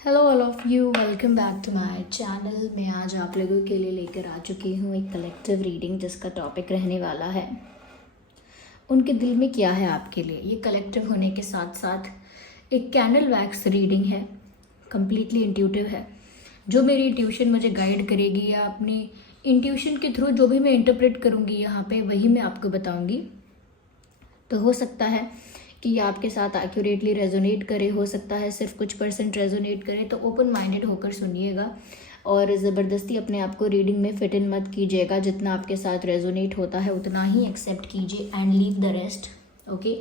Hello all of you, welcome back to my channel. मैं आज आप लोगों के लिए लेकर आ चुकी हूँ एक कलेक्टिव रीडिंग जिसका टॉपिक रहने वाला है उनके दिल में क्या है आपके लिए। ये कलेक्टिव होने के साथ साथ एक कैंडल वैक्स रीडिंग है, कम्प्लीटली इंट्यूटिव है। जो मेरी इंट्यूशन मुझे गाइड करेगी या अपनी इंट्यूशन के थ्रू जो भी मैं इंटरप्रेट करूँगी यहाँ पे वही मैं आपको बताऊँगी। तो हो सकता है कि ये आपके साथ एक्यूरेटली रेजोनेट करे, हो सकता है सिर्फ कुछ % रेजोनेट करे। तो ओपन माइंडेड होकर सुनिएगा और ज़बरदस्ती अपने आप को रीडिंग में फिट इन मत कीजिएगा। जितना आपके साथ रेजोनेट होता है उतना ही एक्सेप्ट कीजिए and leave the rest. Okay,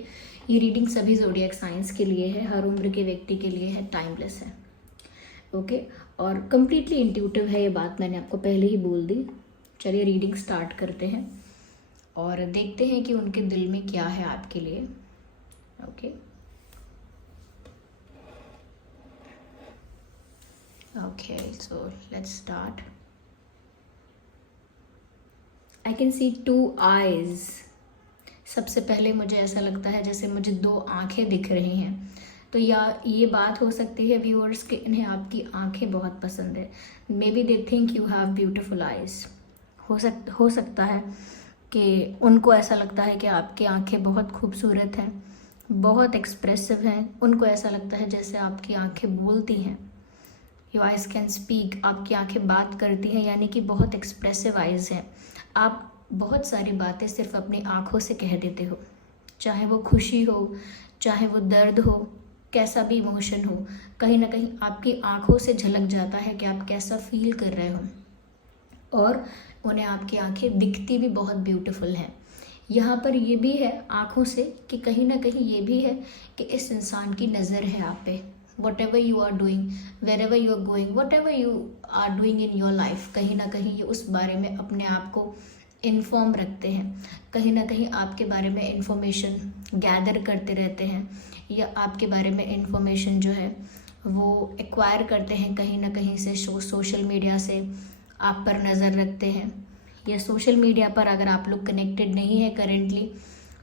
ये रीडिंग सभी ज़ोडिएक साइंस के लिए है, हर उम्र के व्यक्ति के लिए है, टाइमलेस है। ओके, और कम्प्लीटली इंट्यूटिव है, ये बात मैंने आपको पहले ही बोल दी। चलिए रीडिंग स्टार्ट करते हैं और देखते हैं कि उनके दिल में क्या है आपके लिए। Okay, so let's start. I can see 2 eyes. सबसे पहले मुझे ऐसा लगता है जैसे मुझे 2 आंखें दिख रही हैं। तो या ये बात हो सकती है व्यूअर्स कि इन्हें आपकी आंखें बहुत पसंद है। May be they think you have beautiful eyes. हो सकता है कि उनको ऐसा लगता है कि आपकी आंखें बहुत खूबसूरत हैं, बहुत एक्सप्रेसिव हैं। उनको ऐसा लगता है जैसे आपकी आंखें बोलती हैं। योर आइज़ कैन स्पीक, आपकी आंखें बात करती हैं, यानी कि बहुत एक्सप्रेसिव आइज़ हैं। आप बहुत सारी बातें सिर्फ अपनी आंखों से कह देते हो, चाहे वो खुशी हो, चाहे वो दर्द हो, कैसा भी इमोशन हो, कहीं ना कहीं आपकी आंखों से झलक जाता है कि आप कैसा फील कर रहे हो। और उन्हें आपकी आंखें दिखती भी बहुत ब्यूटीफुल हैं। यहाँ पर ये भी है आँखों से कि कहीं ना कहीं ये भी है कि इस इंसान की नज़र है आप पे। Whatever you are doing, wherever you are going, whatever you are doing in your life, कहीं ना कहीं ये उस बारे में अपने आप को इन्फॉर्म रखते हैं। कहीं ना कहीं आपके बारे में इंफॉर्मेशन गैदर करते रहते हैं या आपके बारे में इंफॉर्मेशन जो है वो एक्वायर करते हैं कहीं ना कहीं से। सोशल मीडिया से आप पर नज़र रखते हैं, या सोशल मीडिया पर अगर आप लोग कनेक्टेड नहीं है करेंटली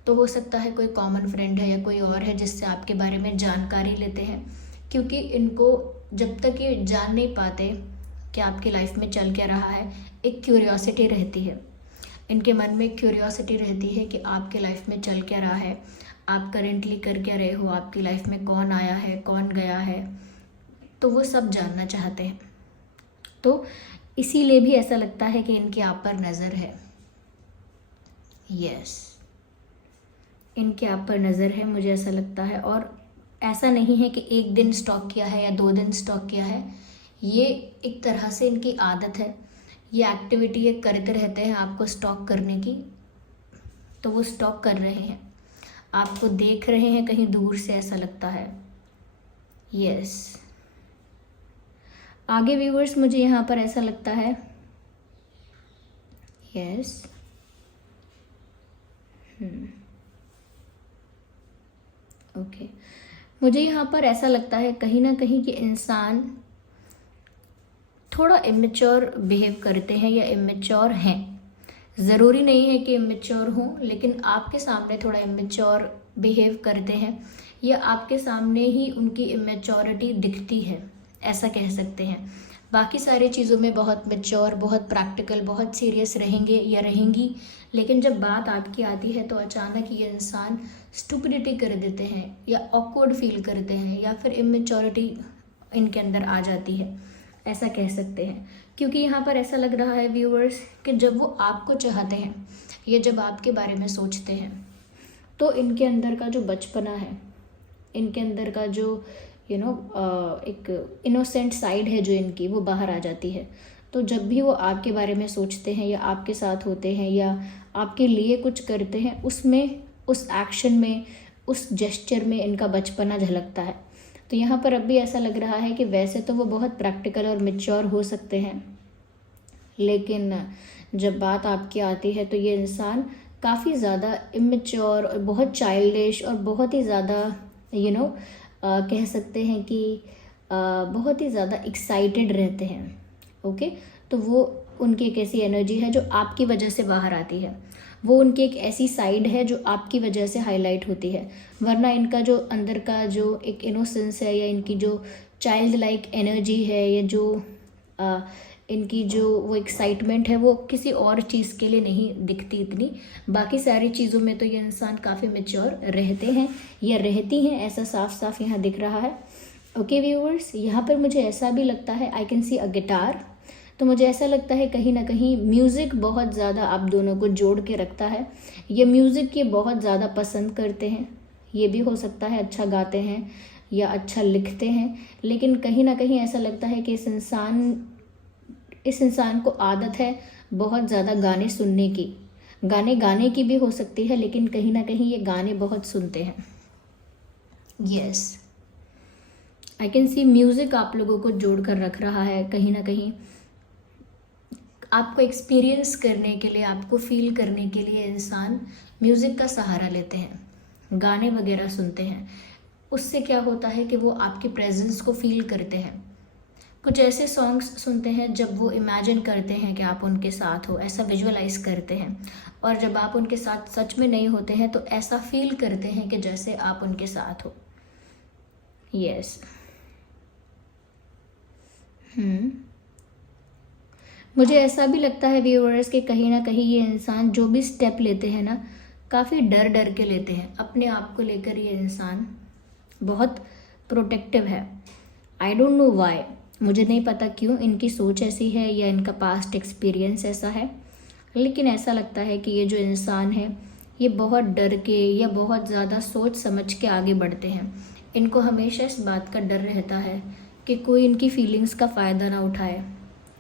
तो हो सकता है कोई कॉमन फ्रेंड है या कोई और है जिससे आपके बारे में जानकारी लेते हैं। क्योंकि इनको जब तक ये जान नहीं पाते कि आपकी लाइफ में चल क्या रहा है, एक क्यूरियोसिटी रहती है। इनके मन में क्यूरियोसिटी रहती है कि आपके लाइफ में चल क्या रहा है, आप करेंटली कर क्या रहे हो, आपकी लाइफ में कौन आया है, कौन गया है, तो वो सब जानना चाहते हैं। तो इसीलिए भी ऐसा लगता है कि इनकी आप पर नज़र है। यस, इनके आप पर नज़र है, मुझे ऐसा लगता है। और ऐसा नहीं है कि 1 दिन स्टॉक किया है या 2 दिन स्टॉक किया है, ये एक तरह से इनकी आदत है। ये एक्टिविटी ये करते रहते हैं आपको स्टॉक करने की। तो वो स्टॉक कर रहे हैं, आपको देख रहे हैं कहीं दूर से, ऐसा लगता है। यस, आगे व्यूअर्स मुझे यहाँ पर ऐसा लगता है। यस, ओके, मुझे यहाँ पर ऐसा लगता है कहीं ना कहीं कि इंसान थोड़ा इमेच्योर बिहेव करते हैं या इमेच्योर हैं। ज़रूरी नहीं है कि इमेच्योर हों, लेकिन आपके सामने थोड़ा इमेच्योर बिहेव करते हैं या आपके सामने ही उनकी इमेच्योरिटी दिखती है, ऐसा कह सकते हैं। बाकी सारी चीज़ों में बहुत मैच्योर, बहुत प्रैक्टिकल, बहुत सीरियस रहेंगे या रहेंगी, लेकिन जब बात आपकी आती है तो अचानक ये इंसान स्टुपिडिटी कर देते हैं या ऑकवर्ड फील करते हैं या फिर इमेच्योरिटी इनके अंदर आ जाती है, ऐसा कह सकते हैं। क्योंकि यहाँ पर ऐसा लग रहा है व्यूअर्स कि जब वो आपको चाहते हैं या जब आपके बारे में सोचते हैं तो इनके अंदर का जो बचपना है, इनके अंदर का जो एक इनोसेंट साइड है जो इनकी, वो बाहर आ जाती है। तो जब भी वो आपके बारे में सोचते हैं या आपके साथ होते हैं या आपके लिए कुछ करते हैं, उसमें, उस एक्शन में, उस जेस्चर में इनका बचपना झलकता है। तो यहाँ पर अब भी ऐसा लग रहा है कि वैसे तो वो बहुत प्रैक्टिकल और मैच्योर हो सकते हैं, लेकिन जब बात आपकी आती है तो ये इंसान काफ़ी ज़्यादा इमेच्योर और बहुत चाइल्डिश और बहुत ही ज़्यादा कह सकते हैं कि बहुत ही ज़्यादा एक्साइटेड रहते हैं। ओके, तो वो उनकी एक ऐसी एनर्जी है जो आपकी वजह से बाहर आती है। वो उनकी एक ऐसी साइड है जो आपकी वजह से हाईलाइट होती है, वरना इनका जो अंदर का जो एक इनोसेंस है या इनकी जो चाइल्ड लाइक एनर्जी है, या जो इनकी जो वो एक्साइटमेंट है वो किसी और चीज़ के लिए नहीं दिखती इतनी। बाकी सारी चीज़ों में तो ये इंसान काफ़ी मैच्योर रहते हैं या रहती हैं, ऐसा साफ साफ यहाँ दिख रहा है। ओके व्यूअर्स, यहाँ पर मुझे ऐसा भी लगता है, I can see a guitar. तो मुझे ऐसा लगता है कहीं ना कहीं म्यूज़िक बहुत ज़्यादा आप दोनों को जोड़ के रखता है। ये म्यूज़िक ये बहुत ज़्यादा पसंद करते हैं, ये भी हो सकता है अच्छा गाते हैं या अच्छा लिखते हैं, लेकिन कहीं ना कहीं ऐसा लगता है कि इस इंसान को आदत है बहुत ज़्यादा गाने सुनने की, गाने की भी हो सकती है, लेकिन कहीं ना कहीं ये गाने बहुत सुनते हैं। Yes, I can see music आप लोगों को जोड़ कर रख रहा है, कहीं ना कहीं आपको एक्सपीरियंस करने के लिए, आपको फील करने के लिए इंसान म्यूज़िक का सहारा लेते हैं, गाने वगैरह सुनते हैं। उससे क्या होता है कि वो आपकी प्रेजेंस को फील करते हैं। कुछ ऐसे सॉन्ग्स सुनते हैं जब वो इमेजिन करते हैं कि आप उनके साथ हो, ऐसा विजुअलाइज करते हैं, और जब आप उनके साथ सच में नहीं होते हैं तो ऐसा फील करते हैं कि जैसे आप उनके साथ हो। यस। मुझे ऐसा भी लगता है व्यूअर्स कि कहीं ना कहीं ये इंसान जो भी स्टेप लेते हैं ना, काफ़ी डर डर के लेते हैं अपने आप को लेकर। ये इंसान बहुत प्रोटेक्टिव है। आई डोंट नो वाई, मुझे नहीं पता क्यों इनकी सोच ऐसी है या इनका पास्ट एक्सपीरियंस ऐसा है, लेकिन ऐसा लगता है कि ये जो इंसान है ये बहुत डर के या बहुत ज़्यादा सोच समझ के आगे बढ़ते हैं। इनको हमेशा इस बात का डर रहता है कि कोई इनकी फीलिंग्स का फ़ायदा ना उठाए,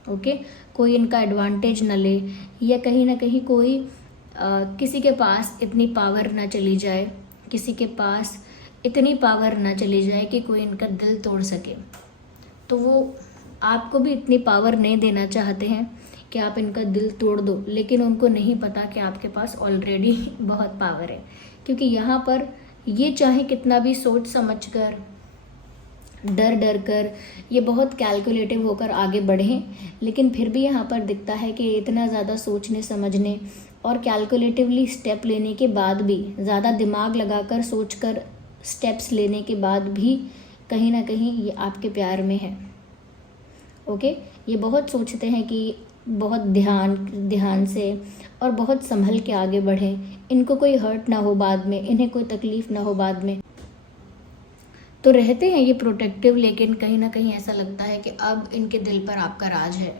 ओके, कोई इनका एडवांटेज ना ले, या कहीं ना कहीं कोई किसी के पास इतनी पावर ना चली जाए, किसी के पास इतनी पावर ना चली जाए कि कोई इनका दिल तोड़ सके। तो वो आपको भी इतनी पावर नहीं देना चाहते हैं कि आप इनका दिल तोड़ दो, लेकिन उनको नहीं पता कि आपके पास ऑलरेडी बहुत पावर है। क्योंकि यहाँ पर ये चाहे कितना भी सोच समझकर, डर डर कर, ये बहुत कैलकुलेटिव होकर आगे बढ़ें, लेकिन फिर भी यहाँ पर दिखता है कि इतना ज़्यादा सोचने समझने और कैलकुलेटिवली स्टेप लेने के बाद भी, ज़्यादा दिमाग लगाकर सोचकर स्टेप्स लेने के बाद भी कहीं ना कहीं ये आपके प्यार में है। ओके, ये बहुत सोचते हैं कि बहुत ध्यान से और बहुत संभल के आगे बढ़ें, इनको कोई हर्ट ना हो बाद में, इन्हें कोई तकलीफ़ ना हो बाद में। तो रहते हैं ये प्रोटेक्टिव, लेकिन कहीं ना कहीं ऐसा लगता है कि अब इनके दिल पर आपका राज है।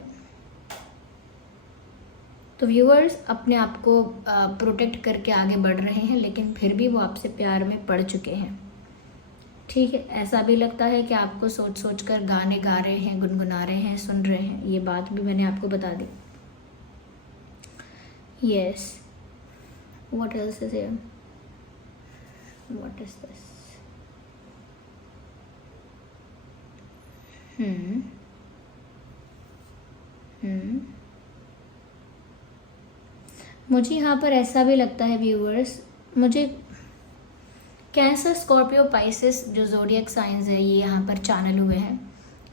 तो व्यूअर्स अपने आप को प्रोटेक्ट करके आगे बढ़ रहे हैं, लेकिन फिर भी वो आपसे प्यार में पड़ चुके हैं। ठीक है, ऐसा भी लगता है कि आपको सोच सोच कर गाने गा रहे हैं, गुनगुना रहे हैं, सुन रहे हैं। ये बात भी मैंने आपको बता दी। Yes, what else is here, what is this? मुझे यहाँ पर ऐसा भी लगता है व्यूअर्स, मुझे कैंसर, स्कॉर्पियो, पाइसेस जो ज़ोडिएक साइंस है ये यहाँ पर चैनल हुए हैं।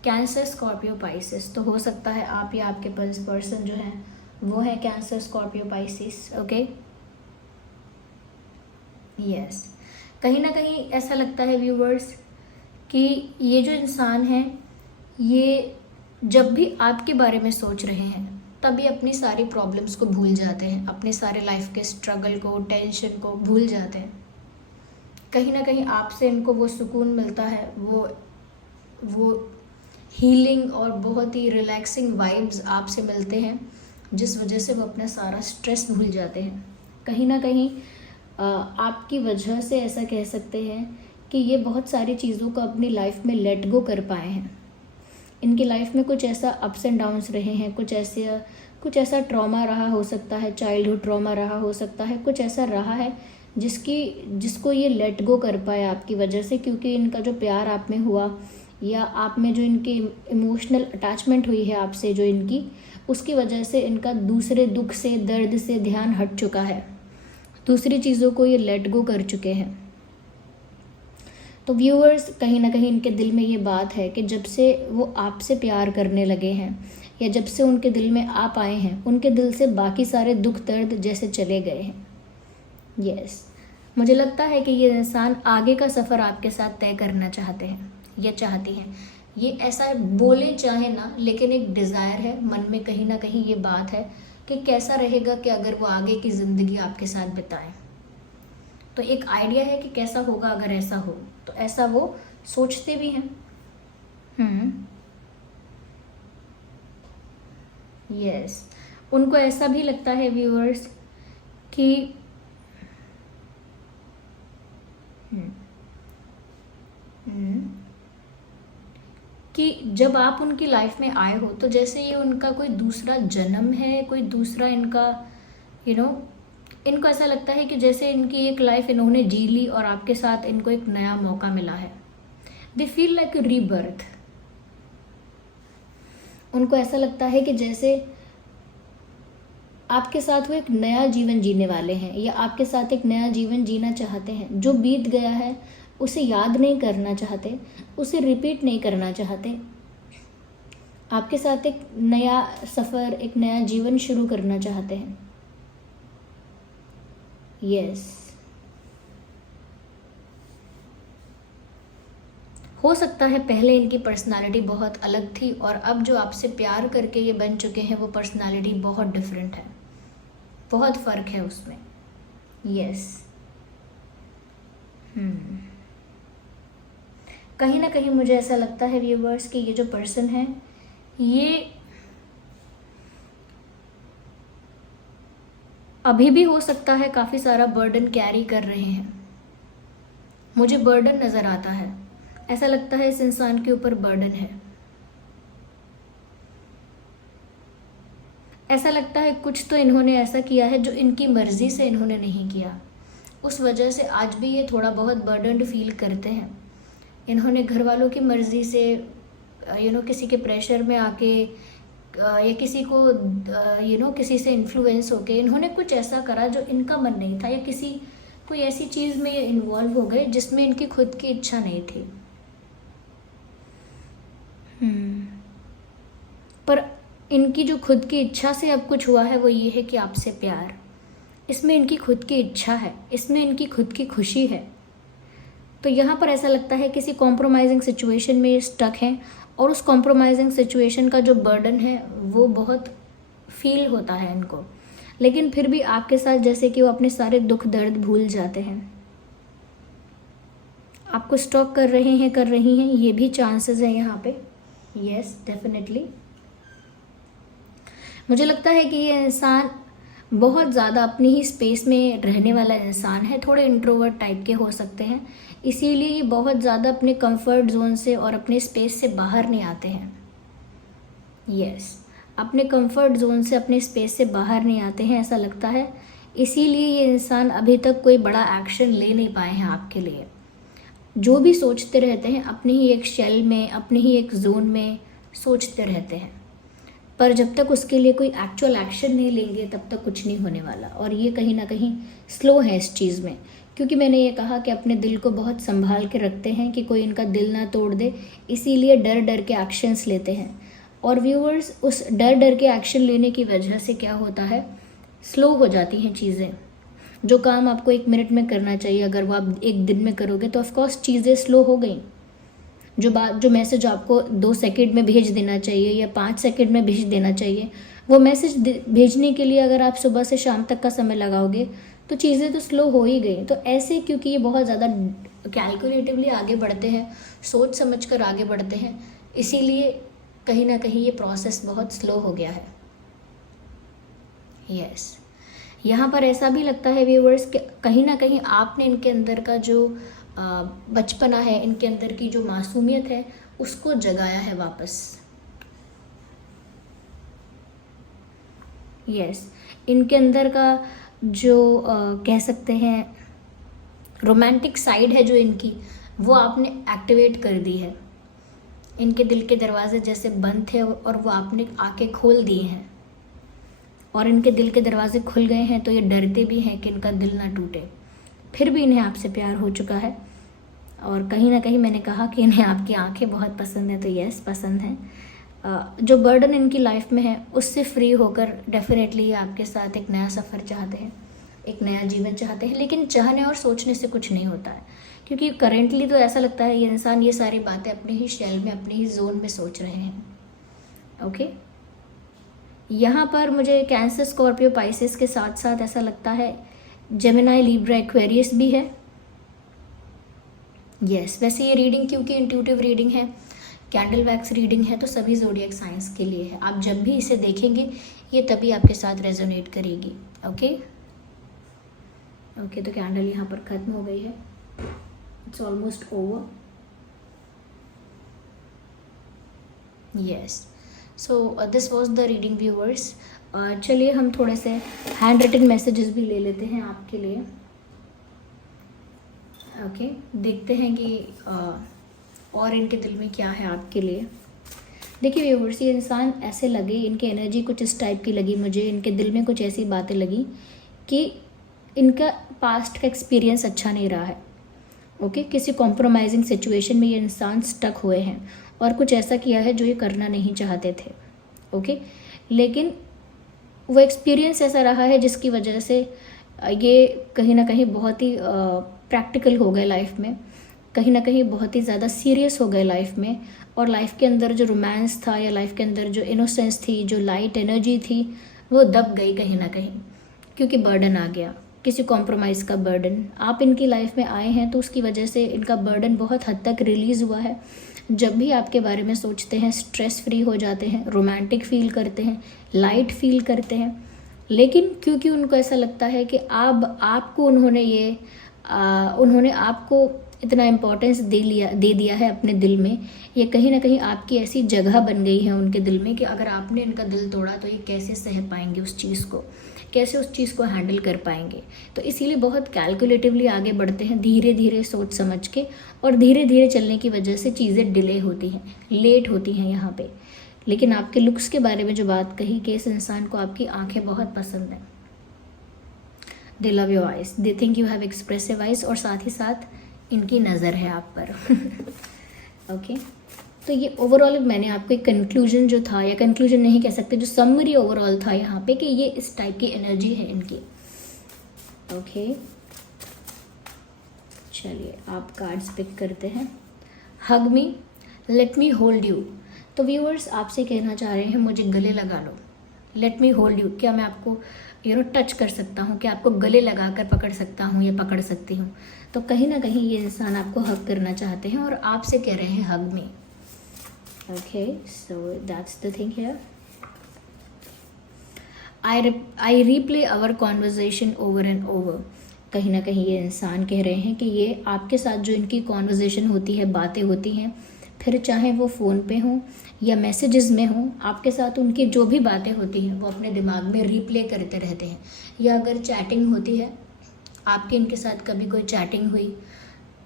कैंसर, स्कॉर्पियो, पाइसेस, तो हो सकता है आप या आपके पर्सन जो है वो है cancer, Scorpio, Pisces. Okay, yes, कहीं ना कहीं ऐसा लगता है व्यूअर्स कि ये जो इंसान है ये जब भी आपके बारे में सोच रहे हैं तभी अपनी सारी प्रॉब्लम्स को भूल जाते हैं, अपने सारे लाइफ के स्ट्रगल को, टेंशन को भूल जाते हैं। कहीं ना कहीं आपसे इनको वो सुकून मिलता है, वो हीलिंग और बहुत ही रिलैक्सिंग वाइब्स आपसे मिलते हैं, जिस वजह से वो अपना सारा स्ट्रेस भूल जाते हैं। कहीं ना कहीं आपकी वजह से ऐसा कह सकते हैं कि ये बहुत सारी चीज़ों को अपनी लाइफ में लेट गो कर पाए हैं। इनकी लाइफ में कुछ ऐसा अप्स एंड डाउन्स रहे हैं, कुछ ऐसा ट्रॉमा रहा हो सकता है, चाइल्डहुड ट्रॉमा रहा हो सकता है, कुछ ऐसा रहा है जिसको ये लेट गो कर पाए आपकी वजह से, क्योंकि इनका जो प्यार आप में हुआ या आप में जो इनकी इमोशनल अटैचमेंट हुई है आपसे, जो इनकी, उसकी वजह से इनका दूसरे दुख से, दर्द से ध्यान हट चुका है, दूसरी चीज़ों को ये लेट गो कर चुके हैं। तो व्यूअर्स कहीं ना कहीं इनके दिल में ये बात है कि जब से वो आपसे प्यार करने लगे हैं या जब से उनके दिल में आप आए हैं, उनके दिल से बाकी सारे दुख दर्द जैसे चले गए हैं। यस, मुझे लगता है कि ये इंसान आगे का सफ़र आपके साथ तय करना चाहते हैं या चाहती हैं। ये ऐसा बोले चाहे ना, लेकिन एक डिज़ायर है मन में, कहीं ना कहीं ये बात है कि कैसा रहेगा कि अगर वो आगे की ज़िंदगी आपके साथ बिताएं। तो एक आइडिया है कि कैसा होगा अगर ऐसा हो, तो ऐसा वो सोचते भी हैं। यस, उनको ऐसा भी लगता है व्यूअर्स कि कि जब आप उनकी लाइफ में आए हो तो जैसे ये उनका कोई दूसरा जन्म है, कोई दूसरा इनका इनको ऐसा लगता है कि जैसे इनकी एक लाइफ इन्होंने जी ली और आपके साथ इनको एक नया मौका मिला है। They feel like rebirth. उनको ऐसा लगता है कि जैसे आपके साथ वो एक नया जीवन जीने वाले हैं, या आपके साथ एक नया जीवन जीना चाहते हैं। जो बीत गया है उसे याद नहीं करना चाहते, उसे रिपीट नहीं करना चाहते। आपके साथ एक नया सफ़र, एक नया जीवन शुरू करना चाहते हैं। यस, हो सकता है पहले इनकी पर्सनालिटी बहुत अलग थी और अब जो आपसे प्यार करके ये बन चुके हैं वो पर्सनालिटी बहुत डिफरेंट है, बहुत फ़र्क है उसमें। यस, कहीं ना कहीं मुझे ऐसा लगता है व्यूवर्स कि ये जो पर्सन है ये अभी भी हो सकता है काफ़ी सारा बर्डन कैरी कर रहे हैं। मुझे बर्डन नज़र आता है, ऐसा लगता है इस इंसान के ऊपर बर्डन है। ऐसा लगता है कुछ तो इन्होंने ऐसा किया है जो इनकी मर्ज़ी से इन्होंने नहीं किया, उस वजह से आज भी ये थोड़ा बहुत बर्डनड फील करते हैं। इन्होंने घर वालों की मर्ज़ी से किसी के प्रेशर में आके या किसी को किसी से इन्फ्लुएंस होके इन्होंने कुछ ऐसा करा जो इनका मन नहीं था, या कोई ऐसी चीज़ में ये इन्वॉल्व हो गए जिसमें इनकी खुद की इच्छा नहीं थी। पर इनकी जो खुद की इच्छा से अब कुछ हुआ है वो ये है कि आपसे प्यार, इसमें इनकी खुद की इच्छा है, इसमें इनकी खुद की खुशी है। तो यहाँ पर ऐसा लगता है किसी कॉम्प्रोमाइजिंग सिचुएशन में स्टक हैं और उस कॉम्प्रोमाइजिंग सिचुएशन का जो बर्डन है वो बहुत फील होता है इनको, लेकिन फिर भी आपके साथ जैसे कि वो अपने सारे दुख दर्द भूल जाते हैं। आपको स्टॉक कर रही हैं, ये भी चांसेस है यहाँ पे। यस, डेफिनेटली मुझे लगता है कि ये इंसान बहुत ज़्यादा अपनी ही स्पेस में रहने वाला इंसान है, थोड़े इंट्रोवर्ट टाइप के हो सकते हैं, इसीलिए ये बहुत ज़्यादा अपने कंफर्ट जोन से और अपने स्पेस से बाहर नहीं आते हैं। यस, अपने कंफर्ट जोन से, अपने स्पेस से बाहर नहीं आते हैं, ऐसा लगता है। इसीलिए ये इंसान अभी तक कोई बड़ा एक्शन ले नहीं पाए हैं आपके लिए। जो भी सोचते रहते हैं अपनी ही एक शेल में, अपनी ही एक जोन में सोचते रहते हैं, पर जब तक उसके लिए कोई एक्चुअल एक्शन नहीं लेंगे तब तक कुछ नहीं होने वाला। और ये कहीं ना कहीं स्लो है इस चीज़ में, क्योंकि मैंने ये कहा कि अपने दिल को बहुत संभाल के रखते हैं कि कोई इनका दिल ना तोड़ दे, इसीलिए डर डर के एक्शंस लेते हैं। और व्यूअर्स, उस डर डर के एक्शन लेने की वजह से क्या होता है, स्लो हो जाती हैं चीज़ें। जो काम आपको 1 मिनट में करना चाहिए अगर वो आप 1 दिन में करोगे तो ऑफकोर्स चीज़ें स्लो हो गई। जो मैसेज आपको 2 सेकंड में भेज देना चाहिए या 5 सेकंड में भेज देना चाहिए, वो मैसेज भेजने के लिए अगर आप सुबह से शाम तक का समय लगाओगे तो चीज़ें तो स्लो हो ही गई। तो ऐसे, क्योंकि ये बहुत ज़्यादा कैलकुलेटिवली आगे बढ़ते हैं, सोच समझ कर आगे बढ़ते हैं, इसीलिए कहीं ना कहीं ये प्रोसेस बहुत स्लो हो गया है। यस, यहाँ पर ऐसा भी लगता है व्यूअर्स कि कहीं ना कहीं आपने इनके अंदर का जो बचपना है, इनके अंदर की जो मासूमियत है, उसको जगाया है वापस। यस, इनके अंदर का जो कह सकते हैं रोमांटिक साइड है जो इनकी, वो आपने एक्टिवेट कर दी है। इनके दिल के दरवाजे जैसे बंद थे और वो आपने आके खोल दिए हैं, और इनके दिल के दरवाजे खुल गए हैं तो ये डरते भी हैं कि इनका दिल ना टूटे। फिर भी इन्हें आपसे प्यार हो चुका है, और कहीं ना कहीं मैंने कहा कि इन्हें आपकी आंखें बहुत पसंद है, तो यस, पसंद हैं। जो बर्डन इनकी लाइफ में है उससे फ्री होकर डेफिनेटली ये आपके साथ एक नया सफ़र चाहते हैं। एक नया जीवन चाहते हैं, लेकिन चाहने और सोचने से कुछ नहीं होता है, क्योंकि करेंटली तो ऐसा लगता है ये इंसान ये सारी बातें अपने ही शेल में, अपने ही जोन में सोच रहे हैं। ओके, यहाँ पर मुझे कैंसर, स्कॉर्पियो, पाइसेस के साथ साथ ऐसा लगता है जेमिनाई, लिब्रा, एक्वेरियस भी है। यस, वैसे ये रीडिंग क्योंकि इंट्यूटिव रीडिंग है, कैंडल वैक्स रीडिंग है, तो सभी ज़ोडिएक साइंस के लिए है। आप जब भी इसे देखेंगे ये तभी आपके साथ रेजोनेट करेगी। ओके ओके, तो कैंडल यहाँ पर ख़त्म हो गई है, it's almost over. Yes, so this was the reading viewers. चलिए हम थोड़े से हैंड रिटन मैसेजेस भी ले लेते हैं आपके लिए। ओके, देखते हैं कि और इनके दिल में क्या है आपके लिए। देखिए व्यूअर्स, ये इंसान ऐसे लगे, इनकी एनर्जी कुछ इस टाइप की लगी मुझे, इनके दिल में कुछ ऐसी बातें लगी कि इनका पास्ट का एक्सपीरियंस अच्छा नहीं रहा है। ओके, किसी कॉम्प्रोमाइजिंग सिचुएशन में ये इंसान स्टक हुए हैं और कुछ ऐसा किया है जो ये करना नहीं चाहते थे। ओके, लेकिन वो एक्सपीरियंस ऐसा रहा है जिसकी वजह से ये कहीं ना कहीं बहुत ही प्रैक्टिकल हो गए लाइफ में, कहीं ना कहीं बहुत ही ज़्यादा सीरियस हो गए लाइफ में, और लाइफ के अंदर जो रोमांस था या लाइफ के अंदर जो इनोसेंस थी, जो लाइट एनर्जी थी, वो दब गई कहीं ना कहीं, क्योंकि बर्डन आ गया, किसी कॉम्प्रोमाइज़ का बर्डन। आप इनकी लाइफ में आए हैं तो उसकी वजह से इनका बर्डन बहुत हद तक रिलीज़ हुआ है। जब भी आपके बारे में सोचते हैं स्ट्रेस फ्री हो जाते हैं, रोमांटिक फील करते हैं, लाइट फील करते हैं, लेकिन क्योंकि उनको ऐसा लगता है कि अब आपको उन्होंने आपको इतना इम्पोर्टेंस दे दिया है अपने दिल में, ये कहीं ना कहीं आपकी ऐसी जगह बन गई है उनके दिल में कि अगर आपने इनका दिल तोड़ा तो ये कैसे सह पाएंगे उस चीज़ को, कैसे उस चीज़ को हैंडल कर पाएंगे। तो इसीलिए बहुत कैलकुलेटिवली आगे बढ़ते हैं, धीरे धीरे सोच समझ के, और धीरे धीरे चलने की वजह से चीज़ें डिले होती हैं, लेट होती हैं यहाँ पे। लेकिन आपके लुक्स के बारे में जो बात कही कि इस इंसान को आपकी आंखें बहुत पसंद हैं, दे love your eyes, they think you have expressive eyes, और साथ ही साथ इनकी नज़र है आप पर। ओके, तो ये ओवरऑल मैंने आपको एक कंक्लूजन जो था, या कंक्लूजन नहीं कह सकते, जो समरी ओवरऑल था यहाँ पे कि ये इस टाइप की एनर्जी है इनकी। ओके, चलिए आप कार्ड्स पिक करते हैं। Hug me, let me hold you. तो व्यूअर्स आपसे कहना चाह रहे हैं मुझे गले लगा लो, लेट मी होल्ड यू। क्या मैं आपको टच कर सकता हूँ, क्या आपको गले लगाकर पकड़ सकता हूँ या पकड़ सकती हूँ? तो कहीं ना कहीं ये इंसान आपको हग करना चाहते हैं और आपसे कह रहे हैं hug me. Okay, so that's the thing here. I replay our conversation over and over. कहीं ना कहीं ये इंसान कह रहे हैं कि ये आपके साथ जो इनकी कॉन्वर्जेशन होती है, बातें होती हैं, फिर चाहे वो फ़ोन पे हों या मैसेजेस में हों, आपके साथ उनकी जो भी बातें होती हैं वो अपने दिमाग में रीप्ले करते रहते हैं। या अगर चैटिंग होती है, आपके इनके साथ कभी कोई चैटिंग हुई,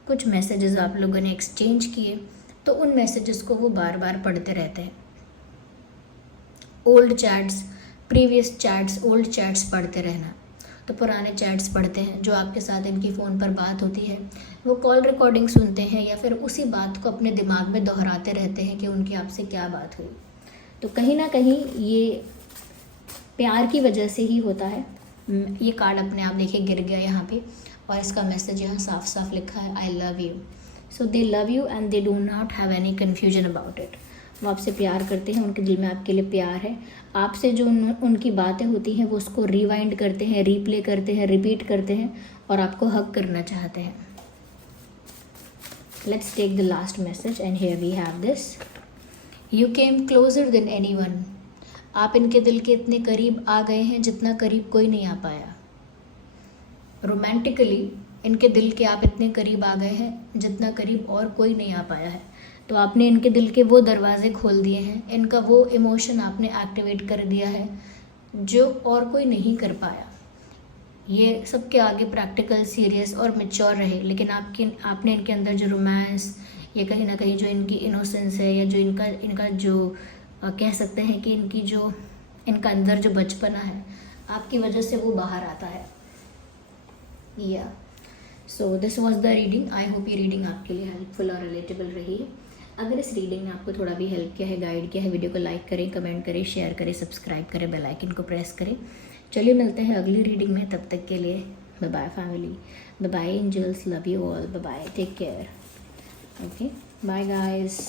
कुछ मैसेजेस आप लोगों ने एक्सचेंज किए, तो उन मैसेजेस को वो बार बार पढ़ते रहते हैं। Old chats, previous chats, old chats पढ़ते रहना। तो पुराने चैट्स पढ़ते हैं, जो आपके साथ इनकी फ़ोन पर बात होती है, वो कॉल रिकॉर्डिंग सुनते हैं या फिर उसी बात को अपने दिमाग में दोहराते रहते हैं कि उनकी आपसे क्या बात हुई। तो कहीं ना कहीं ये प्यार की वजह से ही होता है। ये कार्ड अपने आप देखिए गिर गया यहाँ पे, और इसका मैसेज यहाँ साफ साफ लिखा है, I love you. So they love you and they do not have any confusion about it. वो आपसे प्यार करते हैं, उनके दिल में आपके लिए प्यार है। आपसे जो उनकी बातें होती हैं वो उसको रिवाइंड करते हैं, रीप्ले करते हैं, रिपीट करते हैं, और आपको हग करना चाहते हैं। Let's take the last message and here we have this, you came closer than anyone. आप इनके दिल के इतने करीब आ गए हैं जितना करीब कोई नहीं आ पाया। रोमांटिकली इनके दिल के आप इतने करीब आ गए हैं जितना करीब और कोई नहीं आ पाया है। तो आपने इनके दिल के वो दरवाजे खोल दिए हैं, इनका वो इमोशन आपने एक्टिवेट कर दिया है जो और कोई नहीं कर पाया। ये सबके आगे प्रैक्टिकल, सीरियस और मैच्योर रहे, लेकिन आपने इनके अंदर जो रोमांस, ये कहीं ना कहीं जो इनकी इनोसेंस है, या जो इनका जो कह सकते हैं कि इनका अंदर जो बचपना है, आपकी वजह से वो बाहर आता है। या so this was the reading. I hope ये रीडिंग आपके लिए हेल्पफुल और रिलेटेबल रही है। अगर इस रीडिंग ने आपको थोड़ा भी हेल्प किया है, गाइड किया है, वीडियो को लाइक करें, कमेंट करें, शेयर करें, सब्सक्राइब करें, बेल आइकन को प्रेस करें। चलिए मिलते हैं अगली रीडिंग में, तब तक के लिए bye bye family, bye bye angels, love you all, bye bye, take care, okay bye guys.